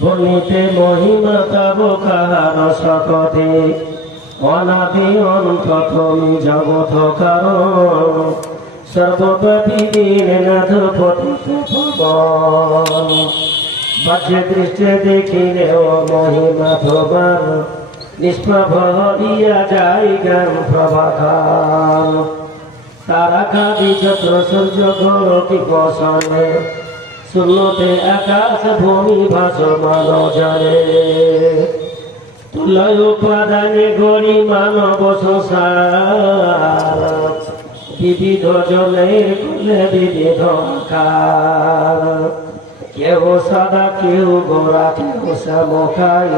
বর্ণিতে মহিমা তব কাহার শকতে অনাদি অন্ত তুমি জগৎ কারণ সর্বপতি দীননাথ পতিত পবন বাহ্য দৃষ্টে দেখিলেও মহিমা তোমার নিষ্প্রভ হইয়া যায় জ্ঞান প্রভাকার তারা কাঁদি চত্র সূর্য গৌরী বসনে শূন্যতে আকাশ ভূমি ভাসমান জলে তুলয় উপাদানে গড়ি মানব সংসার বিবিধ জলে কুলে বিবিধ আকার কেহ সাদা কেহ গোরা কেহ শ্যামকাই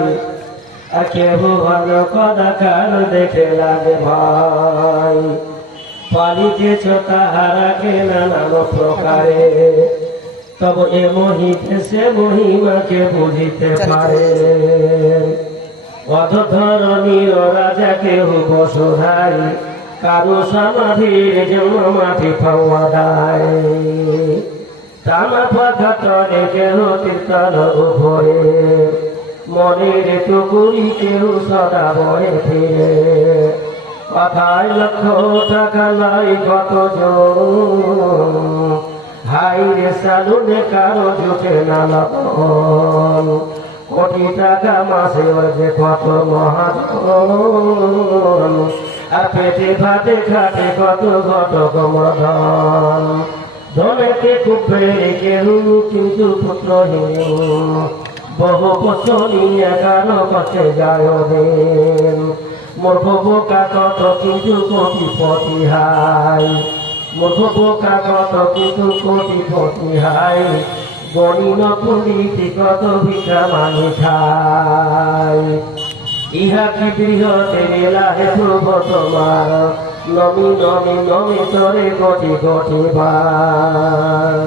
আর কেহ ভালো কদাকার দেখে লাগে ভাই পালিতেছ তাহারাকে নানান প্রকারে তব এ মহিতে সে মহিমাকে বুঝিতে পারে অধধরণীয় রাজা কেহ বসুধাই কারো সমাধির জন্য মাটি পাওয়া দেয় টানা পাখা তরে কেহ কীর্তন উপরে মনের টুকুরি কেহ সদা বয়ে ফিরে কথায় লক্ষ টাকা নাই কত হাই রে সালুনে কারো জুটে না লক্ষণ কোটি টাকা মাসে যে কত মহাজন আর পেটে ভাতে খাতে কত ঘটক মধন ধনেতে কুপে কেউ কিন্তু পুত্রহীন বহু বছরিয়া কারো কাছে যায় দিন মূর্খ বোকা কত কিন্তু কোটিপতি হাই মূর্খ বোকা কত কিন্তু কোটিপতি হাই গণিন পণ্ডিতি কত ভিক্ষা মানি খাই ইহা কি বৃহতে লাহে প্রভ তোমার নমি নমি নমি তরে কোটি কোটি বার